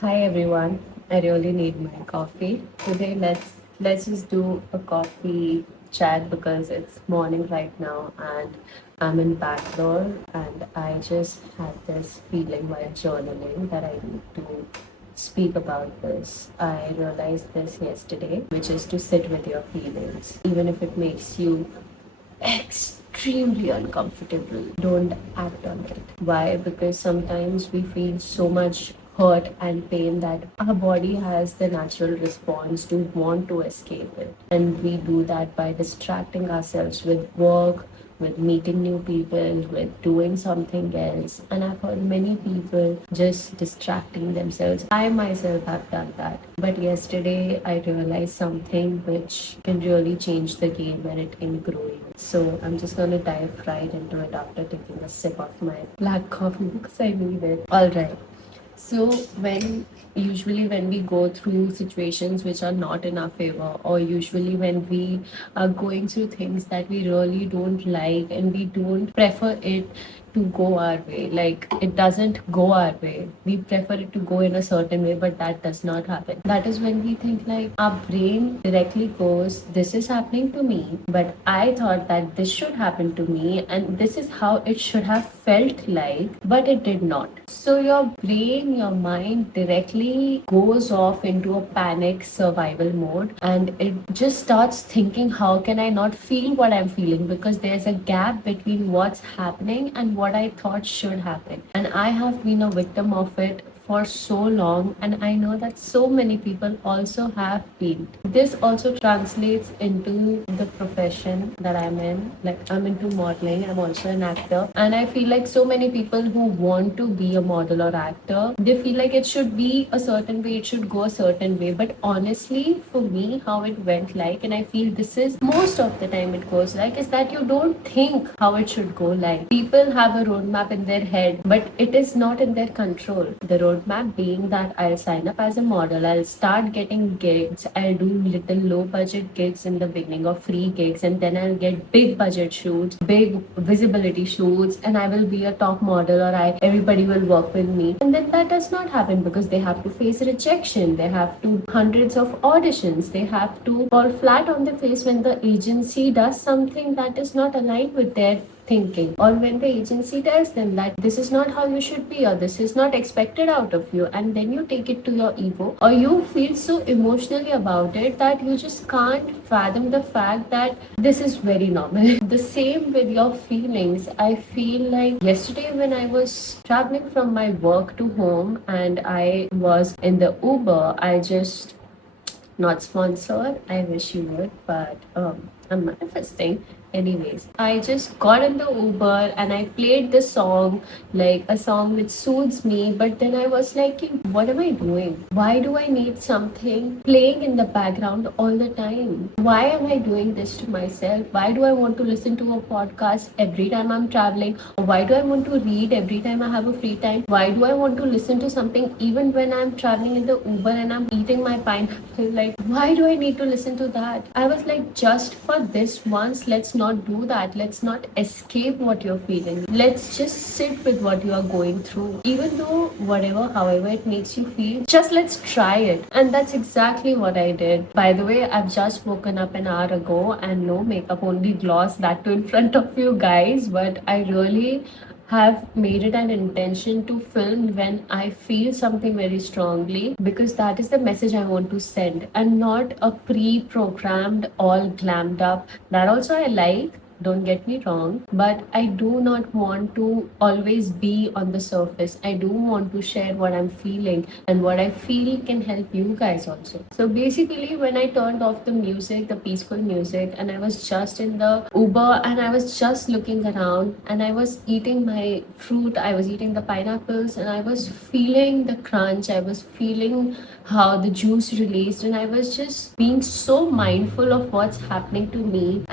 Hi everyone. I really need my coffee. Today let's just do a coffee chat because it's morning right now and I'm in Bangalore and I just had this feeling while journaling that I need to speak about this. I realized this yesterday, which is to sit with your feelings. Even if it makes you extremely uncomfortable, don't act on it. Why? Because sometimes we feel so much hurt and pain that our body has the natural response to want to escape it, and we do that by distracting ourselves with work, with meeting new people, with doing something else. And I've heard many people just distracting themselves. I myself have done that. But yesterday I realized something which can really change the game when it came growing. So I'm just gonna dive right into it after taking a sip of my black coffee because I need it. Alright. So when we go through situations which are not in our favor, or usually when we are going through things that we really don't like and we don't prefer it to go our way, like it doesn't go our way, we prefer it to go in a certain way, but that does not happen. That is when we think like our brain directly goes, this is happening to me, but I thought that this should happen to me and this is how it should have felt like, but it did not. So your brain, your mind directly goes off into a panic survival mode and it just starts thinking, how can I not feel what I'm feeling? Because there's a gap between what's happening and what I thought should happen. And I have been a victim of it for so long, and I know that so many people also have been. This also translates into the profession that I'm in. Like, I'm into modeling, I'm also an actor, and I feel like so many people who want to be a model or actor, they feel like it should be a certain way, it should go a certain way. But honestly, for me, how it went like, and I feel this is most of the time it goes like, is that you don't think how it should go like. People have a roadmap in their head, but it is not in their control. The roadmap being that I'll sign up as a model, I'll start getting gigs, I'll do little low budget gigs in the beginning, or free gigs, and then I'll get big budget shoots, big visibility shoots, and I will be a top model, or I everybody will work with me. And then that does not happen because they have to face rejection, they have to hundreds of auditions, they have to fall flat on their face when the agency does something that is not aligned with their thinking, or when the agency tells them that this is not how you should be, or this is not expected out of you, and then you take it to your ego, or you feel so emotionally about it that you just can't fathom the fact that this is very normal. The same with your feelings. I feel like yesterday when I was traveling from my work to home and I was in the Uber, I just, not sponsored, I wish you would, but I'm manifesting. Anyways, I just got in the Uber and I played the song, like a song which suits me. But then I was like, what am I doing? Why do I need something playing in the background all the time? Why am I doing this to myself? Why do I want to listen to a podcast every time I'm traveling? Why do I want to read every time I have a free time? Why do I want to listen to something even when I'm traveling in the Uber and I'm eating my pineapple? Like, why do I need to listen to that? I was like, just for this once, let's not do that. Let's not escape what you're feeling. Let's just sit with what you are going through. Even though, whatever, however it makes you feel, just let's try it. And that's exactly what I did. By the way, I've just woken up an hour ago and no makeup, only gloss, that too in front of you guys. But I really have made it an intention to film when I feel something very strongly, because that is the message I want to send, and not a pre programmed, all glammed up. That also I like, don't get me wrong, but I do not want to always be on the surface. I do want to share what I'm feeling, and what I feel can help you guys also. So basically, when I turned off the music, the peaceful music, and I was just in the Uber and I was just looking around and I was eating my fruit, I was eating the pineapples, and I was feeling the crunch, I was feeling how the juice released, and I was just being so mindful of what's happening to me.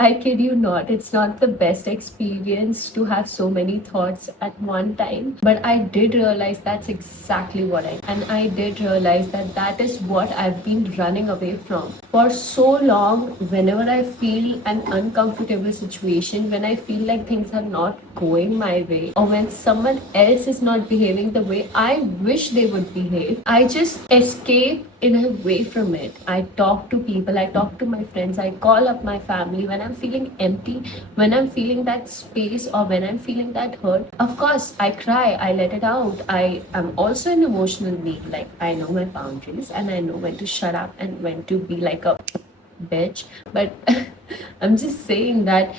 I kid you not, it's not the best experience to have so many thoughts at one time. But I did realize that's exactly what and I did realize that that is what I've been running away from for so long. Whenever I feel an uncomfortable situation, when I feel like things are not going my way, or when someone else is not behaving the way I wish they would behave, I just escape in a way from it. I talk to people, I talk to my friends, I call up my family when I'm feeling empty, when I'm feeling that space, or when I'm feeling that hurt. Of course, I cry, I let it out. I am also an emotional being. Like, I know my boundaries and I know when to shut up and when to be like a bitch. But I'm just saying that,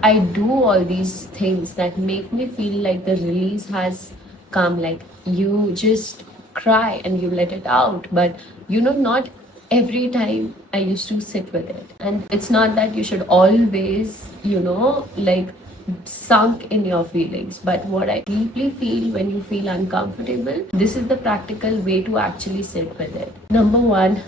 I do all these things that make me feel like the release has come. Like, you just cry and you let it out. But, not every time I used to sit with it. And it's not that you should always, like, sunk in your feelings. But what I deeply feel, when you feel uncomfortable, this is the practical way to actually sit with it. Number one,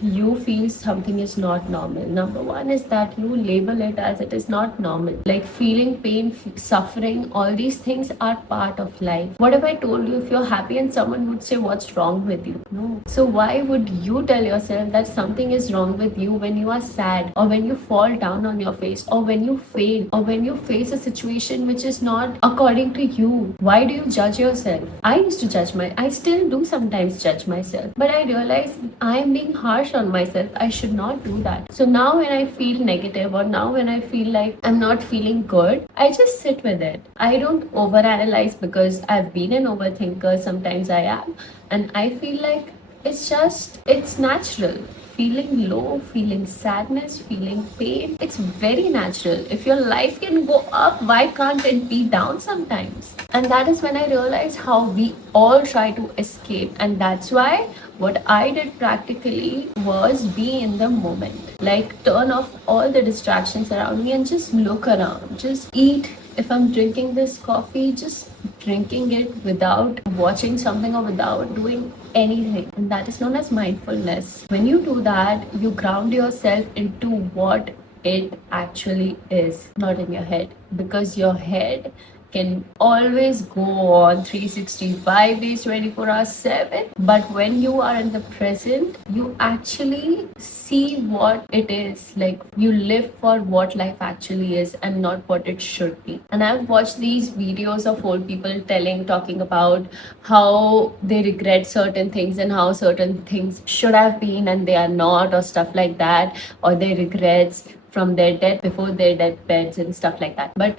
you feel something is not normal. Number one is that you label it as it is not normal. Like feeling pain, suffering, all these things are part of life. What if I told you if you're happy and someone would say, what's wrong with you? No. So why would you tell yourself that something is wrong with you when you are sad, or when you fall down on your face, or when you fail, or when you face a situation which is not according to you? Why do you judge yourself? I used to I still do sometimes judge myself, but I realize I am being harsh on myself. I should not do that. So now when I feel negative, or now when I feel like I'm not feeling good, I just sit with it. I don't overanalyze, because I've been an overthinker. Sometimes I am. And I feel like it's natural. Feeling low, feeling sadness, feeling pain, it's very natural. If your life can go up, why can't it be down sometimes? And that is when I realized how we all try to escape. And that's why what I did practically was be in the moment. Like, turn off all the distractions around me and just look around. Just eat. If I'm drinking this coffee, just drinking it without watching something or without doing anything. And that is known as mindfulness. When you do that, you ground yourself into what it actually is, not in your head. Because your head can always go on 365 days, 24 hours 7. But when you are in the present, you actually see what it is. Like, you live for what life actually is and not what it should be. And I've watched these videos of old people talking about how they regret certain things and how certain things should have been and they are not, or stuff like that, or their regrets from their death, before their deathbeds and stuff like that. But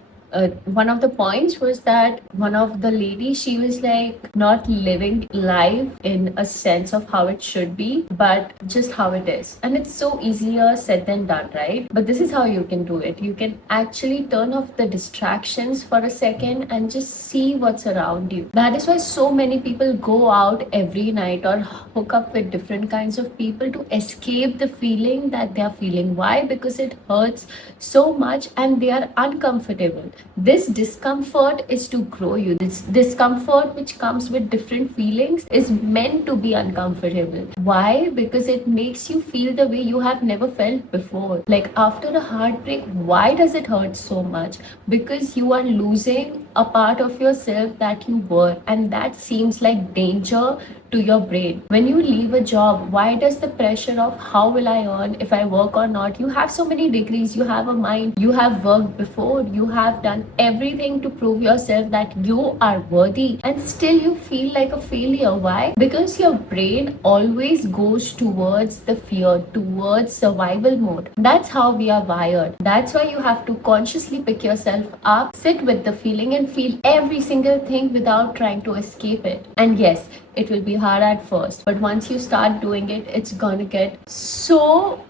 one of the points was that one of the ladies, she was like not living life in a sense of how it should be, but just how it is. And it's so easier said than done, right? But this is how you can do it. You can actually turn off the distractions for a second and just see what's around you. That is why so many people go out every night or hook up with different kinds of people to escape the feeling that they are feeling. Why? Because it hurts so much and they are uncomfortable. This discomfort is to grow you. This discomfort, which comes with different feelings, is meant to be uncomfortable. Why? Because it makes you feel the way you have never felt before. Like, after a heartbreak, why does it hurt so much? Because you are losing a part of yourself that you were, and that seems like danger to your brain. When you leave a job, why does the pressure of how will I earn, if I work or not? You have so many degrees, you have a mind, you have worked before, you have done everything to prove yourself that you are worthy, and still you feel like a failure. Why? Because your brain always goes towards the fear, towards survival mode. That's how we are wired. That's why you have to consciously pick yourself up, sit with the feeling, and feel every single thing without trying to escape it. And yes, it will be hard at first, but once you start doing it, it's gonna get so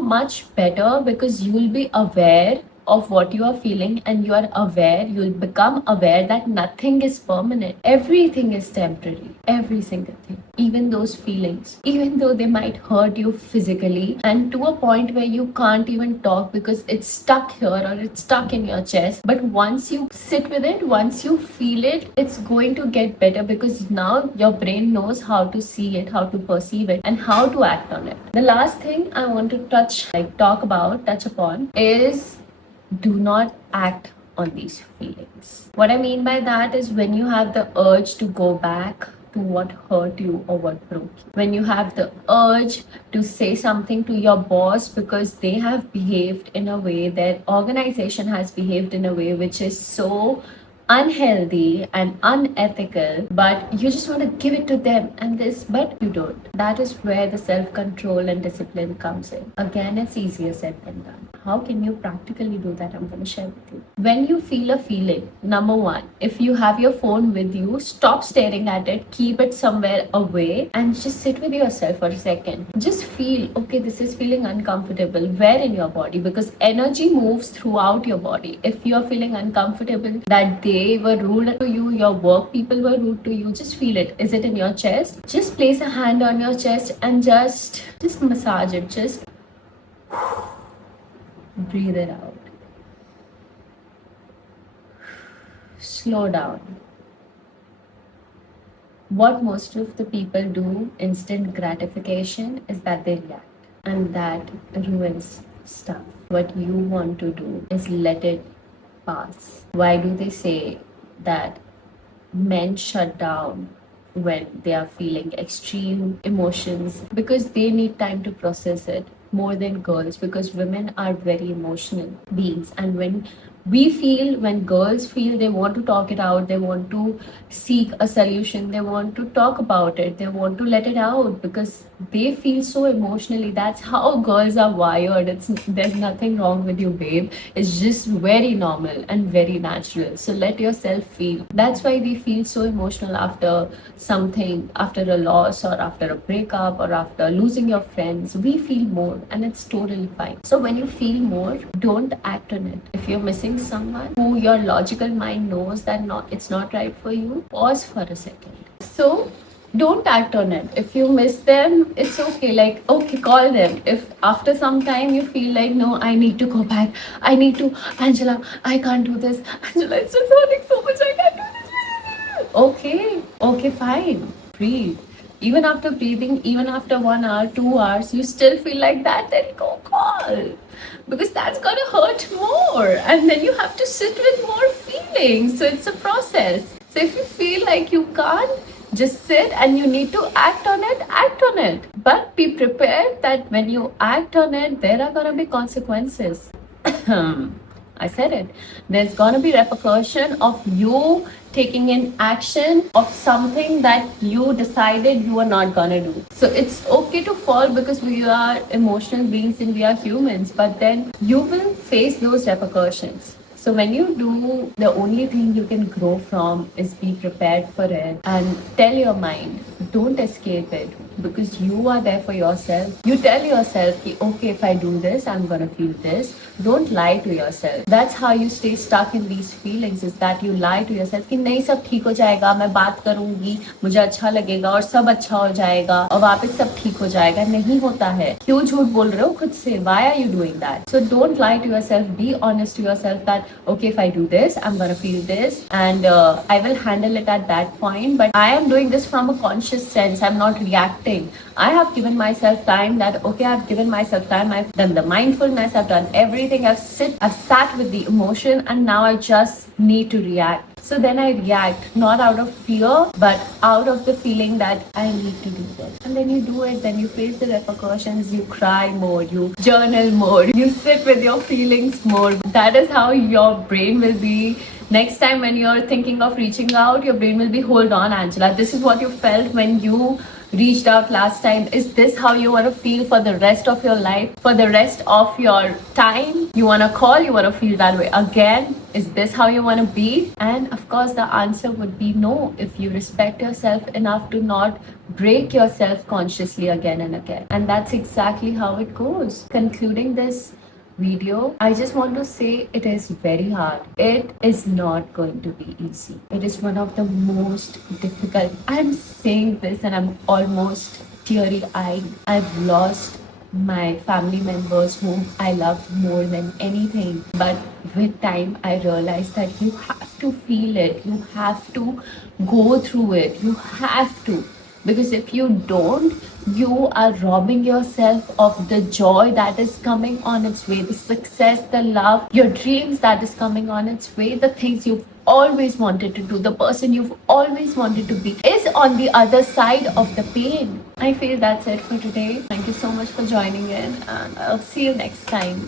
much better, because you'll be aware of what you are feeling, and you'll become aware that nothing is permanent, everything is temporary, every single thing. even those feelings, even though they might hurt you physically and to a point where you can't even talk because it's stuck here or it's stuck in your chest. But once you sit with it, once you feel it, it's going to get better because now your brain knows how to see it, how to perceive it, and how to act on it. The last thing I want to touch upon is do not act on these feelings. What I mean by that is when you have the urge to go back to what hurt you or what broke you. When you have the urge to say something to your boss because they have behaved in a way, their organization has behaved in a way which is so unhealthy and unethical, but you just want to give it to them and this, but you don't. That is where the self-control and discipline comes in. Again, it's easier said than done. How can you practically do that? I'm going to share with you. When you feel a feeling, number one, if you have your phone with you, stop staring at it, keep it somewhere away, and just sit with yourself for a second. Just feel, okay, this is feeling uncomfortable. Where in your body? Because energy moves throughout your body. If you're feeling uncomfortable that they were rude to you, your work people were rude to you, just feel it. Is it in your chest? Just place a hand on your chest and just massage it. Just breathe it out. Slow down. What most of the people do, instant gratification, is that they react, and that ruins stuff. What you want to do is let it pass. Why do they say that men shut down when they are feeling extreme emotions? Because they need time to process it more than girls, because women are very emotional beings, and when girls feel, they want to talk it out, they want to seek a solution, they want to talk about it, they want to let it out because they feel so emotionally. That's how girls are wired. There's nothing wrong with you, babe. It's just very normal and very natural. So let yourself feel. That's why we feel so emotional after something, after a loss or after a breakup or after losing your friends. We feel more, and it's totally fine. So when you feel more, don't act on it. If you're missing someone who your logical mind knows that it's not right for you, pause for a second. So don't act on it. If you miss them, it's okay. Like, okay, call them. If after some time you feel like, no, I need to go back, I need to, Angela, I can't do this, Angela, it's just hurting so much, I can't do this. Okay, fine, breathe. Even after breathing, even after 1 hour, 2 hours, you still feel like that, then go call. Because that's gonna hurt more. And then you have to sit with more feelings. So it's a process. So if you feel like you can't, just sit, and you need to act on it. But be prepared that when you act on it, there are gonna be consequences. I said it. There's gonna be repercussion of you taking in action of something that you decided you are not gonna do. So it's okay to fall because we are emotional beings and we are humans, but then you will face those repercussions. So when you do, the only thing you can grow from is be prepared for it and tell your mind, don't escape it, because you are there for yourself. You tell yourself, okay, if I do this, I'm gonna feel this. Don't lie to yourself. That's how you stay stuck in these feelings, is that you lie to yourself कि नहीं सब ठीक हो जाएगा, मैं बात करूंगी, मुझे अच्छा लगेगा और सब अच्छा हो जाएगा और वापस सब ठीक हो जाएगा. नहीं होता है. क्यों झूठ बोल रहे हो खुद से? Why are you doing that? So don't lie to yourself. Be honest to yourself that okay, if I do this, I'm gonna feel this, and I will handle it at that point. But I am doing this from a conscious sense. I'm not reacting. I have given myself time that, okay, I've given myself time. I've done the mindfulness. I've done everything. I've sat with the emotion, and now I just need to react. So then I react, not out of fear, but out of the feeling that I need to do this. And then you do it, then you face the repercussions, you cry more, you journal more, you sit with your feelings more. That is how your brain will be. Next time when you're thinking of reaching out, your brain will be, hold on, Angela, this is what you felt when you reached out last time. Is this how you want to feel for the rest of your life, for the rest of your time? You want to call, you want to feel that way again? Is this how you want to be? And of course the answer would be no, if you respect yourself enough to not break yourself consciously again and again. And that's exactly how it goes. Concluding this, video, I just want to say it is very hard. It is not going to be easy. It is one of the most difficult. I'm saying this and I'm almost teary eyed. I've lost my family members whom I loved more than anything. But with time, I realized that you have to feel it, you have to go through it, you have to. Because if you don't, you are robbing yourself of the joy that is coming on its way, the success, the love, your dreams that is coming on its way, the things you've always wanted to do, the person you've always wanted to be is on the other side of the pain. I feel that's it for today. Thank you so much for joining in, and I'll see you next time.